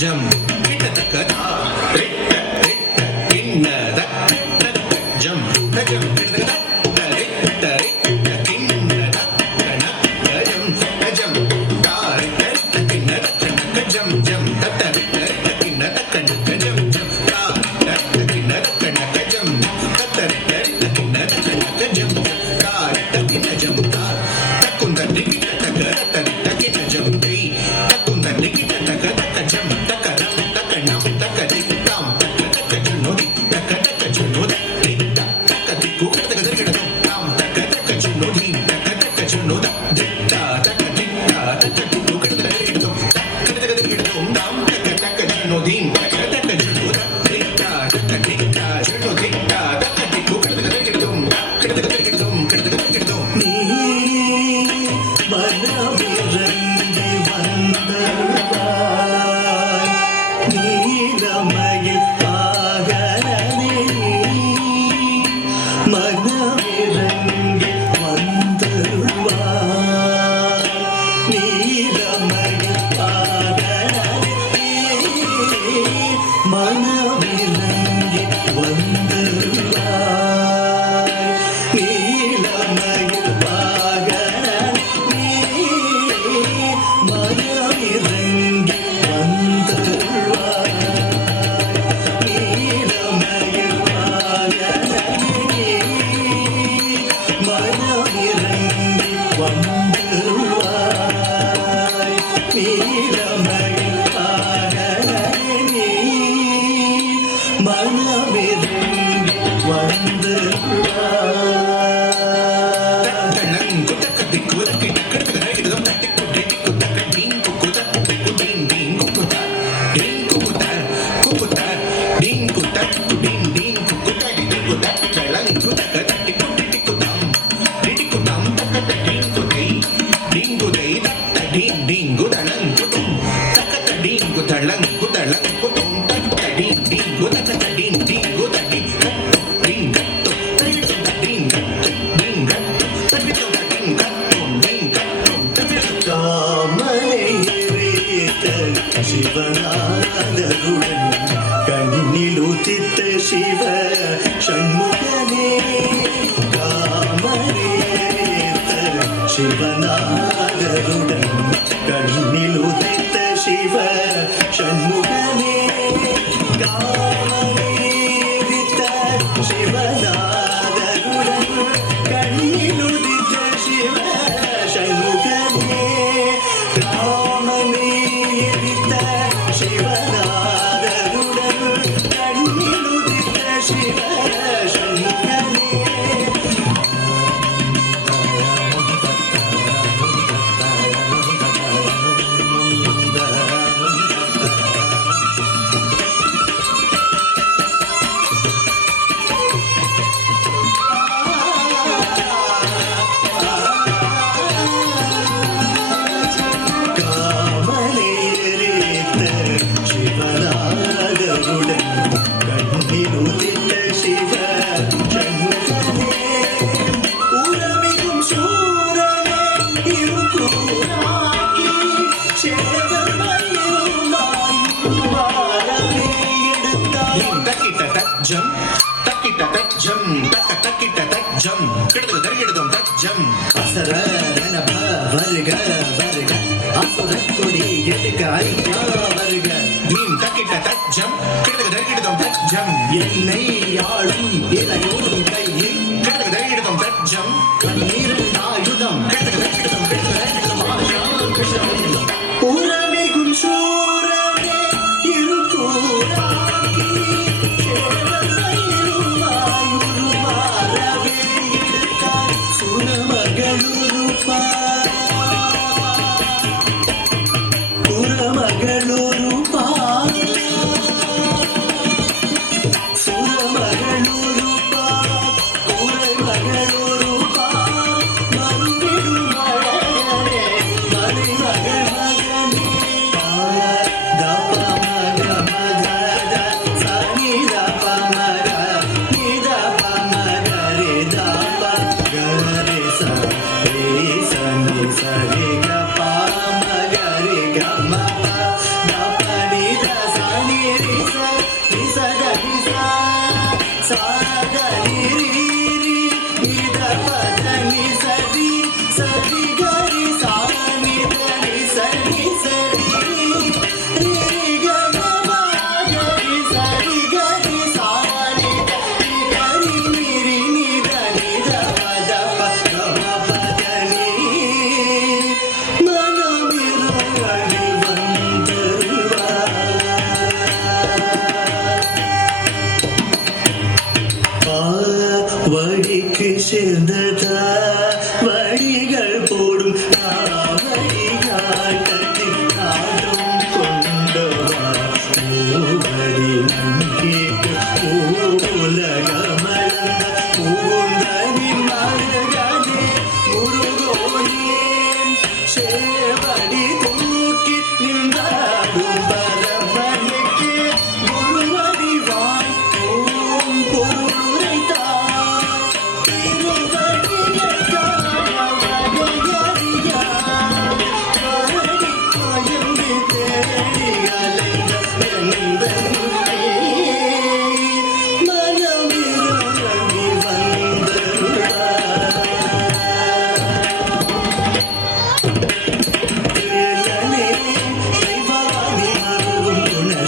ஜம் கிட்டத்தக்க தா ரிட்ட ரிட்ட கிண்ணத கிட்டத்தக்க ஜம் தஜம் கிட்டத்தக்க ரிட்ட ரிட்ட கிண்ணத கண கஜம் தஜம் தா ரிட்ட ரிட்ட கிண்ணத கண ஜம் ஜம் தத்த ரிட்ட ரிட்ட கிண்ணத கண கஜம் ஜம் தா ரிட்ட கிண்ணத கண கஜம் தத்த ரிட்ட ரிட்ட கிண்ணத கண கஜம் தா ரிட்ட கிண்ண ஜம் தா தக்குந்த ரிட்ட தக்க ரிட்ட ரிட்ட கிண்ண ஜம் தி தக்குந்த ரிட்ட தக்க தக்க ஜம் தக்க ரம் தக்க நம் தக்க தித்தாம் தக்க தக்க ஜுனோதி தக்க தக்க ஜுனோதி தித்தா தக்க திக்கு தக்க தரிகிடதம் தாம் தக்க தக்க ஜுனோதி தக்க தக்க ஜுனோத தித்தா தக்க தித்தா தக்க திக்கு தக்க தரிகிடதம் தக்க தக்க தரிகிடதம் தாம் தக்க தக்க ஜுனோதி தக்க தக்க ஜுனோத தித்தா தக்க தித்தா ஜுனோதி தித்தா தக்க திக்கு தக்க தரிகிடதம் தக்க தக்க தரிகிடதம் தக்க தக்க தரிகிடதம் நீ மனமிரங்கி வந்தருள்வாய் நீலமயில் பாகனே மனமிரங்கி வந்தருள்வாய் நீலமயில் பாகனே மனமிரங்கி வந்தருள்வாய் நீலமயில் பாகனே மனமிரங்கி வந்தருள்வாய் நீலமயில் பாகனே மனமிரங்கி வந்தருள்வாய் நீலமயில் பாகனே மனமிரங்கி வந்தருள்வாய் சிவநாதருடன் கண்ணிலுதித்த சிவ சண்முகனே காமரேத்த சிவநாதருடன் கண்ணிலுதித்த சிவ சண்முகனே காமரேத்த சிவநாதருடன் கண்ணிலுதித்த சிவ சண்முகனே காமரேத்த சிவநாதருடன் கண்ணிலுதித்த சிவ சண்முகனே சிவநாதருடன் கண்ணிலுதித்த சிவ சண்முகனே உறவிடும் சூரனே இருக்கூறாக்கி சேதமயிருமாய் வாரமே எடுத்தாய் தக்கிட்ட தஜம் தக்கிட்ட தஜம் தக்க தக்கிட்ட தஜம் கிடது தரிகிடதம் தஜம் அசர ரணப வருக வருக அசுர கொடி எடுக்க ஐயா வருக நீம் தக்கிட்ட தஜம் கிடது தரிகிடதம் தஜம் என்னை ஆளும் இளையோடும் கையில் கிடது தரிகிடதம் தஜம் கண்ணீரின் ஆயுதம் கிடது தரிகிடதம் உறவிகும் சூரனே இருக்கூறாக்கி சேவமயிருமாய் உருமாறவே எடுத்தாய் சுரமகளுருப்பாய் சுரமகளுருப்பாய்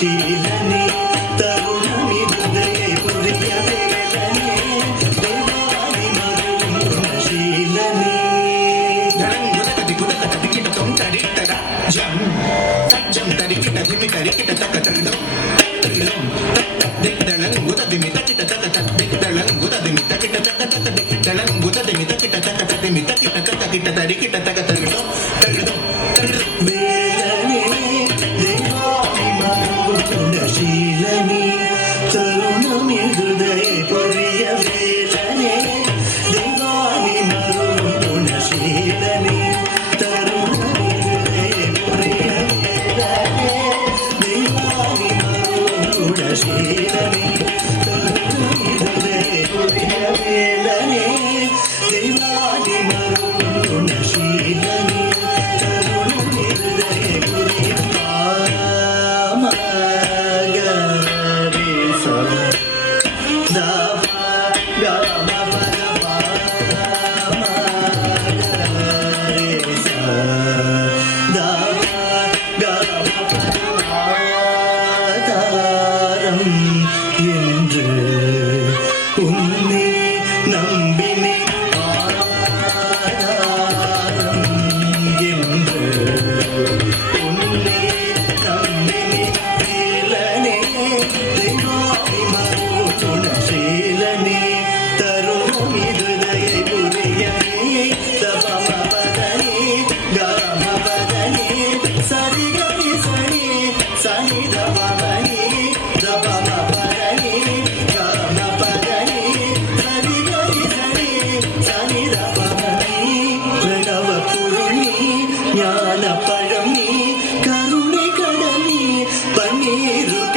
குணசீலனே தருணமிதுதையை புரிய வேலனே தேவாதி மருளும் குணசீலனே தடங்குதகதி குதகத திக்கிட்டதொம் தடித்தட ஜம் தஜ்ஜம் தடிக்கிட்ட திமி தடிக்கிட்ட தக்க தரிதம் தரிதம் திக்தளங்குததிமி தக்கிட்ட தக்க திக்தளங்குததிமி தக்கிட்ட தக்க தக்க திக்தளங்குததிமி தக்கிட்ட தக்க ததிமி தக்கிட்ட தக்க கிட்ட தடிக்கிட்ட தக்க தரிதம் தரிதம் தரிதம் வேலனே தேவாதி மருளும் குணசீலனே தருணமிதுதையை புரிய வேலனே தேவாதி மருளும் குணசீலனே தருணமிதுதையை புரிய வேலனே தேவாதி மருளும் குணசீலனே தருணமிதுதையை புரிய வேலனே தேவாதி மருளும் குணசீலனே தருணமிதுதையை புரிய என்று உன்னை நம்பினே ஆதாரம் என்று உன்னை நம்பினே வேலனே தேவாதி மருளும் குணசீலனே தருணமிதுதையை புரியவே தபமபதனே கமபதனே சரிகரி சனி சனி தபமனே தபமபதனே கமபதனே சரிகரி சனி சனி தபமனே பிரணவ பொருள் நீ ஞான பழம் நீ கருணை கடல் நீ பன்னீரும்